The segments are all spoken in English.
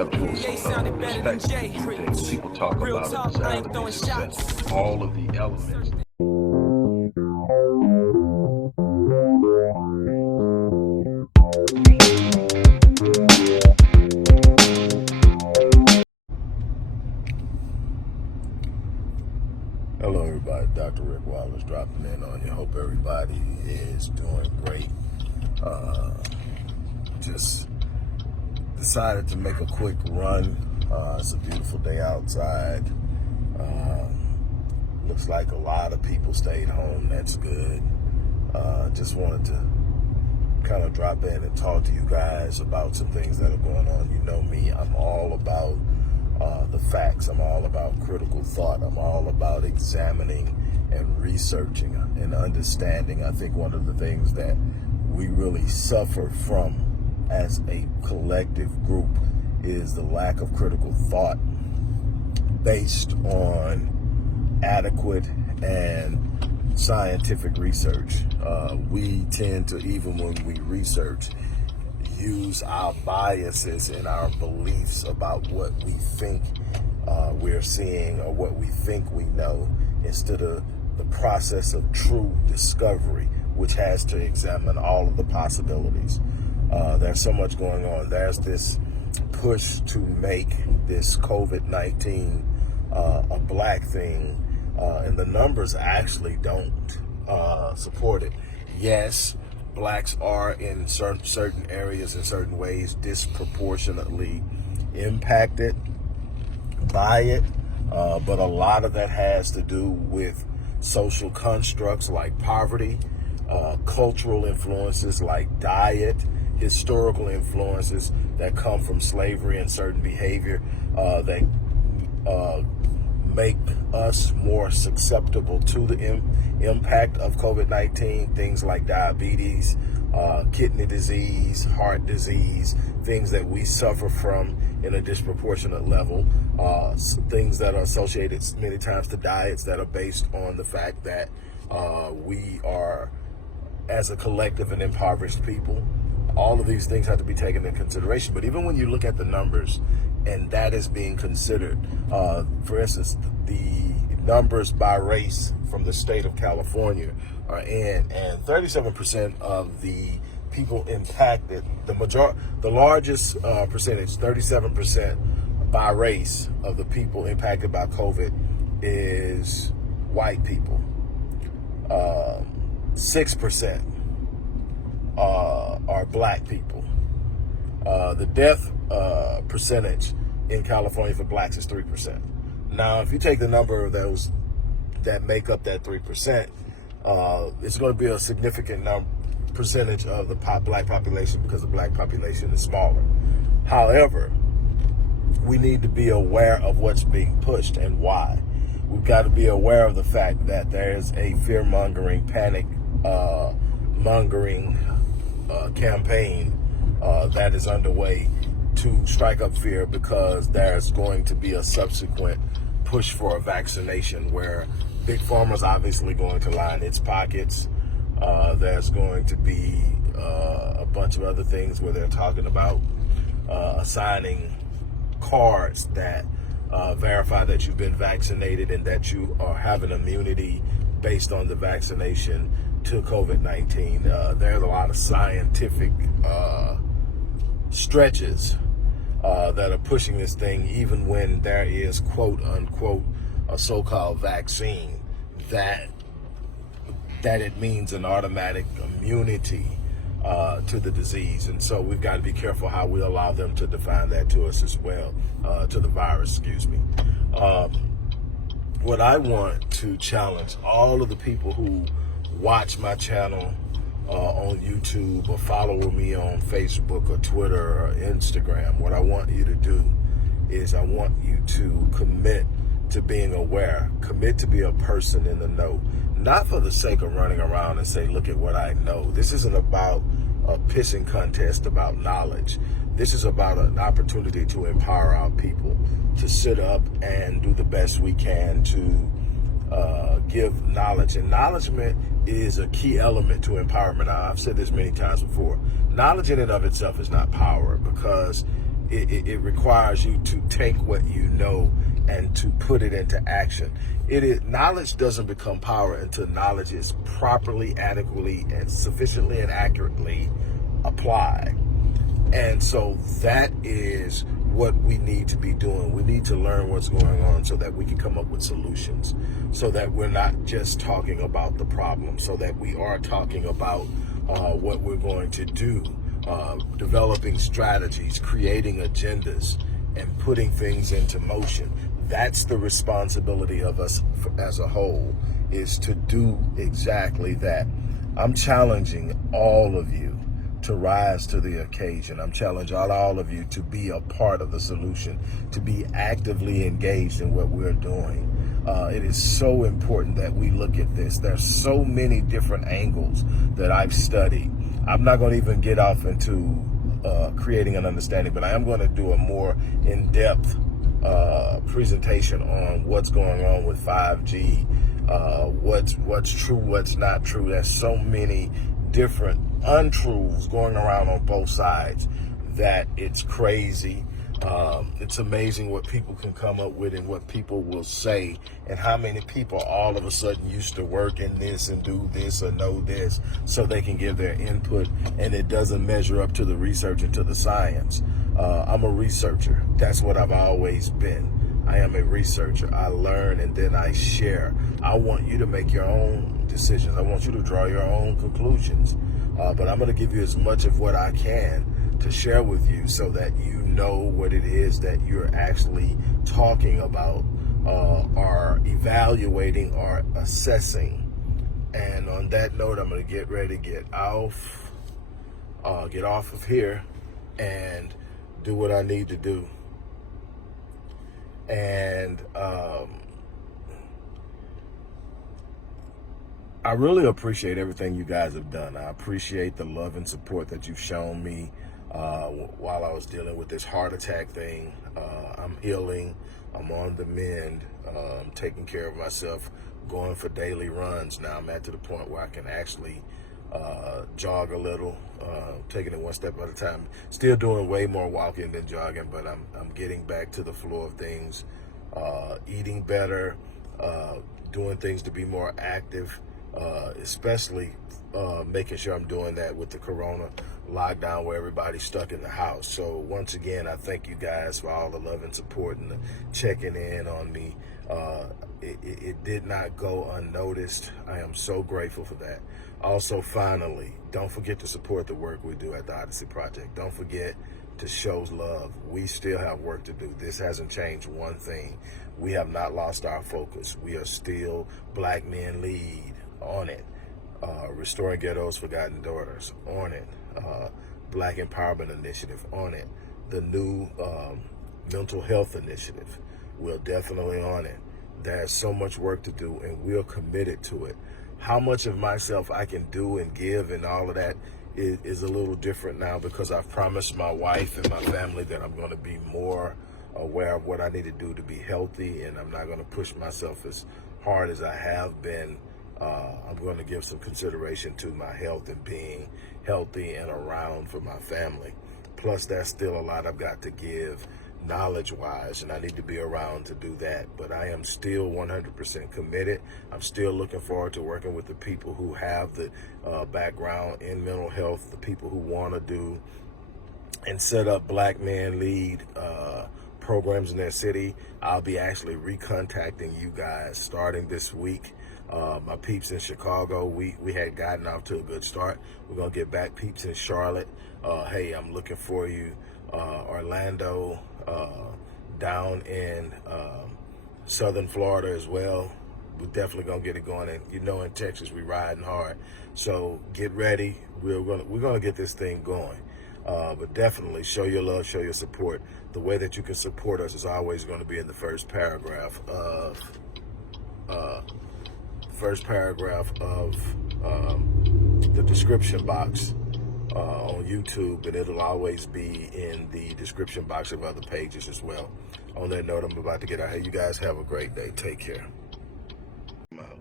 acceptable respect things. People talk about it as all of the elements. Hello everybody, Dr. Rick Wallace dropping in on you. Hope everybody is doing great. Just decided to make a quick run. It's a beautiful day outside. Looks like a lot of people stayed home. That's good. Just wanted to kind of drop in and talk to you guys about some things that are going on. You know me, I'm all about the facts. I'm all about critical thought. I'm all about examining and researching and understanding. I think one of the things that we really suffer from as a collective group is the lack of critical thought based on adequate and scientific research. We tend to, even when we research, use our biases and our beliefs about what we think we're seeing or what we think we know, instead of the process of true discovery, which has to examine all of the possibilities. There's so much going on. There's this push to make this COVID-19 a black thing, and the numbers actually don't support it. Yes, blacks are in certain areas, in certain ways, disproportionately impacted by it, but a lot of that has to do with social constructs like poverty, cultural influences like diet, historical influences that come from slavery and certain behavior that make us more susceptible to the impact of COVID-19, things like diabetes, kidney disease, heart disease, things that we suffer from in a disproportionate level, things that are associated many times to diets that are based on the fact that we are, as a collective, an impoverished people. All of these things have to be taken into consideration. But even when you look at the numbers, and that is being considered, for instance, the numbers by race from the state of California are in, and 37% of the people impacted, the largest percentage, 37% by race of the people impacted by COVID is white people. 6% are black people. The death percentage in California for blacks is 3%. Now, if you take the number of those that make up that 3%, it's going to be a significant percentage of the black population, because the black population is smaller. However, we need to be aware of what's being pushed and why. We've got to be aware of the fact that there's a fear-mongering, panic-mongering campaign that is underway to strike up fear, because there's going to be a subsequent push for a vaccination where Big Pharma's obviously going to line its pockets. There's going to be a bunch of other things where they're talking about assigning cards that verify that you've been vaccinated and that you have an immunity based on the vaccination to COVID-19. There's a lot of scientific stretches that are pushing this thing, even when there is, quote unquote, a so-called vaccine, that it means an automatic immunity to the disease. And so we've got to be careful how we allow them to define that to us as well, to the virus, excuse me. What I want to challenge all of the people who watch my channel on YouTube or follow me on Facebook or Twitter or Instagram, what I want you to do is I want you to commit to being aware, commit to be a person in the know, not for the sake of running around and say, look at what I know. This isn't about a pissing contest about knowledge. This is about an opportunity to empower our people to sit up and do the best we can to give knowledge. And acknowledgement is a key element to empowerment. I've said this many times before. Knowledge in and of itself is not power, because it requires you to take what you know and to put it into action. Knowledge doesn't become power until knowledge is properly, adequately, and sufficiently and accurately applied. And so that is what we need to be doing. We need to learn what's going on so that we can come up with solutions, so that we're not just talking about the problem, so that we are talking about what we're going to do, developing strategies, creating agendas, and putting things into motion. That's the responsibility of us as a whole, is to do exactly that. I'm challenging all of you to rise to the occasion. I'm challenging all of you to be a part of the solution, to be actively engaged in what we're doing. It is so important that we look at this. There's so many different angles that I've studied. I'm not going to even get off into creating an understanding, but I am going to do a more in-depth presentation on what's going on with 5G, what's true, what's not true. There's so many different untruths going around on both sides that it's crazy. It's amazing what people can come up with and what people will say, and how many people all of a sudden used to work in this and do this or know this so they can give their input, and it doesn't measure up to the research and to the science. I'm a researcher. That's what I've always been. I am a researcher. I learn and then I share. I want you to make your own decisions. I want you to draw your own conclusions. But I'm going to give you as much of what I can to share with you so that you know what it is that you're actually talking about, or evaluating or assessing. And on that note, I'm going to get ready to get off of here and do what I need to do. And I really appreciate everything you guys have done. I appreciate the love and support that you've shown me while I was dealing with this heart attack thing. I'm healing. I'm on the mend. I'm taking care of myself, going for daily runs. Now I'm at to the point where I can actually jog a little, taking it one step at a time. Still doing way more walking than jogging, but I'm getting back to the flow of things, eating better, doing things to be more active, especially making sure I'm doing that with the corona lockdown where everybody's stuck in the house. So once again, I thank you guys for all the love and support and the checking in on me. It did not go unnoticed. I am so grateful for that. Also, finally, don't forget to support the work we do at the Odyssey Project. Don't forget to show love. We still have work to do. This hasn't changed one thing. We have not lost our focus. We are still Black Men Lead, on it. Restoring Ghettos Forgotten Daughters, on it. Black Empowerment Initiative, on it. The new Mental Health Initiative, we're definitely on it. There's so much work to do, and we're committed to it. How much of myself I can do and give and all of that is a little different now, because I've promised my wife and my family that I'm going to be more aware of what I need to do to be healthy, and I'm not going to push myself as hard as I have been. I'm going to give some consideration to my health and being healthy and around for my family. Plus, there's still a lot I've got to give knowledge-wise, and I need to be around to do that. But I am still 100% committed. I'm still looking forward to working with the people who have the background in mental health, the people who want to do and set up Black Men Lead programs in their city. I'll be actually recontacting you guys starting this week. My peeps in Chicago, we had gotten off to a good start. We're going to get back. Peeps in Charlotte, hey, I'm looking for you. Orlando, down in Southern Florida as well. We're definitely going to get it going. And you know, in Texas, we riding hard. So get ready. We're going to get this thing going. But definitely show your love, show your support. The way that you can support us is always going to be in the first paragraph of the description box on YouTube, and it'll always be in the description box of other pages as well. On that note, I'm about to get out here. You guys have a great day. Take care.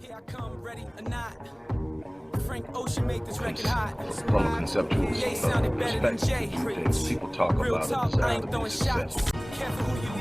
Here I come, ready or not. from a conceptual perspective, people talk about it as out of success.